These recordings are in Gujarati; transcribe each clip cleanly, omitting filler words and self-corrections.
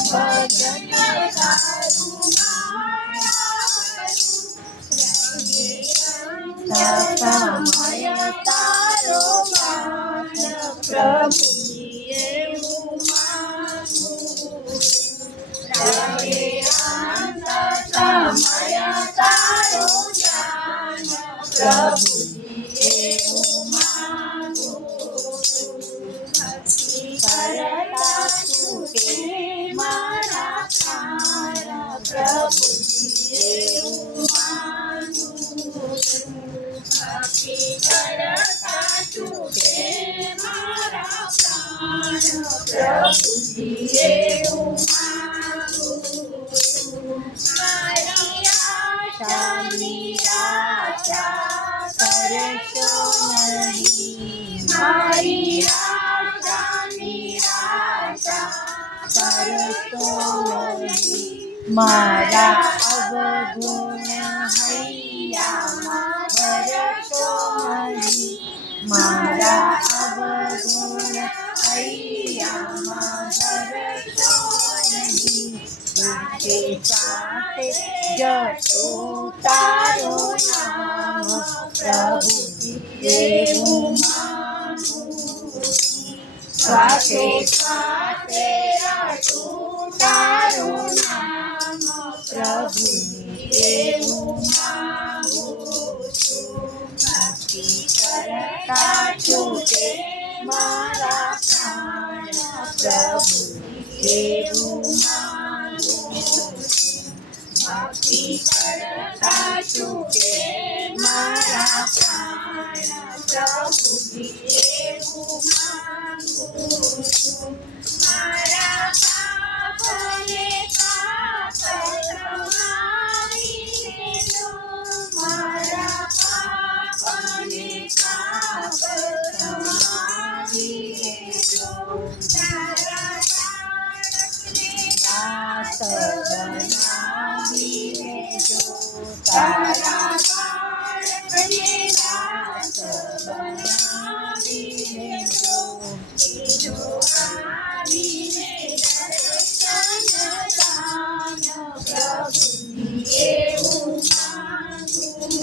ભજન તારું મારા સમય તારો માન પ્રભુજી એવું માનું રહે અંત સમય તારો જાન પ્રભુજી એવું માનું ભક્તિ કરતા છૂટે મારા પ્રાણ પ્રભુજી એવું માનું ભક્તિ કરતા છૂટે મારા પ્રાણ પ્રભુજી એવું માનું મારી આશા નિરાશા કરશો નહીં મારી આશા નિરાશા કરશો નહીં મારા અવગુણ હૈયામાં ભરશો નહીં મારા અવગુણ હૈયામાં ભરશો નહીં સાથે સાથે જતું તારું નામ પ્રભુજી એવું માનું સાથે સાથે જતું તારું નામ પ્રભુજી એવું માગું છું ભક્તિ કરતા છૂટે મારા પ્રાણ પ્રભુજી એવું માગું છું ભક્તિ કરતા છૂટે મારા પ્રાણ પ્રભુજી એવું માગું છું મારા પાપને પાપ સમાવી દો મારા પાપને પાપ સમાવી દો તારા બાળકને દાસ બનાવી દેજો તારા બાળકને દાસ બનાવી દેજો જો આવીને દર્શન દાન પ્રભુજી એવું માગું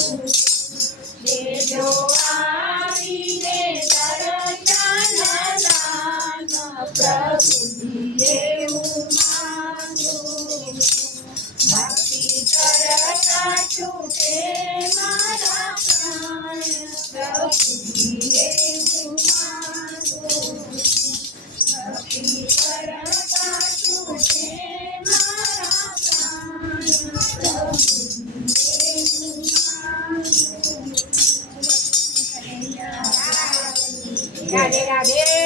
દેજો આવીને દર્શન દાન પ્રભુજી એવું માગું ભક્તિ કરતા છૂટે મારા પ્રાણ પ્રભુજી એવું માગું ભક્તિ કરતા છૂટે મારા પ્રાણ પ્રભુજી એવું માગું રાધે રાધે